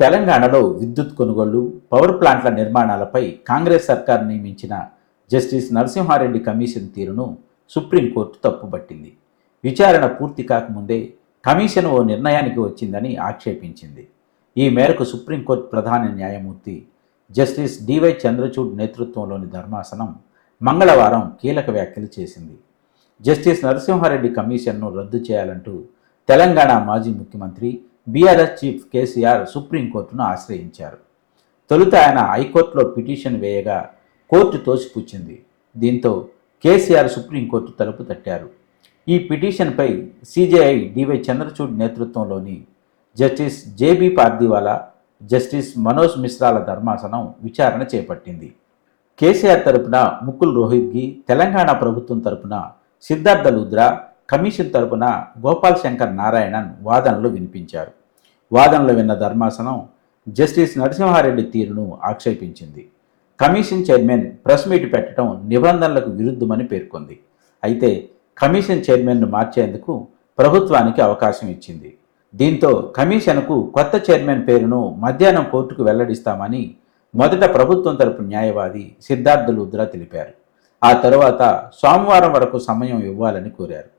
తెలంగాణలో విద్యుత్ కొనుగోళ్ళు పవర్ ప్లాంట్ల నిర్మాణాలపై కాంగ్రెస్ సర్కార్ నియమించిన జస్టిస్ నరసింహారెడ్డి కమిషన్ తీరును సుప్రీంకోర్టు తప్పుబట్టింది. విచారణ పూర్తి కాకముందే కమిషన్ ఓ నిర్ణయానికి వచ్చిందని ఆక్షేపించింది. ఈ మేరకు సుప్రీంకోర్టు ప్రధాన న్యాయమూర్తి జస్టిస్ డివై చంద్రచూడ్ నేతృత్వంలోని ధర్మాసనం మంగళవారం కీలక వ్యాఖ్యలు చేసింది. జస్టిస్ నరసింహారెడ్డి కమిషన్ను రద్దు చేయాలంటూ తెలంగాణ మాజీ ముఖ్యమంత్రి బీఆర్ఎస్ చీఫ్ కేసీఆర్ సుప్రీంకోర్టును ఆశ్రయించారు. తొలుత ఆయన హైకోర్టులో పిటిషన్ వేయగా కోర్టు తోసిపుచ్చింది. దీంతో కేసీఆర్ సుప్రీంకోర్టు తలుపు తట్టారు. ఈ పిటిషన్పై సిజేఐ డివై చంద్రచూడ్ నేతృత్వంలోని justice JB Pardiwala justice Manoj మిశ్రాల ధర్మాసనం విచారణ చేపట్టింది. కేసీఆర్ తరపున ముకుల్ రోహిత్గి తెలంగాణ ప్రభుత్వం తరపున సిద్ధార్థ లుద్రా కమిషన్ తరపున గోపాల్ శంకర్ నారాయణన్ వాదనలు వినిపించారు. వాదనలు విన్న ధర్మాసనం జస్టిస్ నరసింహారెడ్డి తీరును ఆక్షేపించింది. కమిషన్ చైర్మన్ ప్రెస్ మీట్ పెట్టడం నిబంధనలకు విరుద్ధమని పేర్కొంది. అయితే కమిషన్ చైర్మన్ను మార్చేందుకు ప్రభుత్వానికి అవకాశం ఇచ్చింది. దీంతో కమిషన్కు కొత్త చైర్మన్ పేరును మధ్యాహ్నం కోర్టుకు వెల్లడిస్తామని మొదట ప్రభుత్వం తరపు న్యాయవాది సిద్ధార్థ లుద్రా తెలిపారు. ఆ తరువాత సోమవారం వరకు సమయం ఇవ్వాలని కోరారు.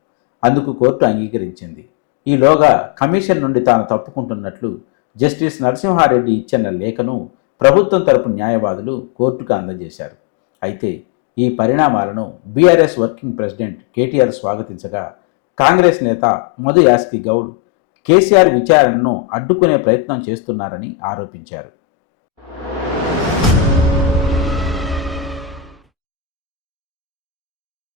అందుకు కోర్టు అంగీకరించింది. ఈలోగా కమిషన్ నుండి తాను తప్పుకుంటున్నట్లు జస్టిస్ నరసింహారెడ్డి ఇచ్చిన లేఖను ప్రభుత్వం తరపు న్యాయవాదులు కోర్టుకు అందజేశారు. అయితే ఈ పరిణామాలను బీఆర్ఎస్ వర్కింగ్ ప్రెసిడెంట్ కేటీఆర్ స్వాగతించగా కాంగ్రెస్ నేత మధు యాస్కి గౌడ్ కేసీఆర్ విచారణను అడ్డుకునే ప్రయత్నం చేస్తున్నారని ఆరోపించారు.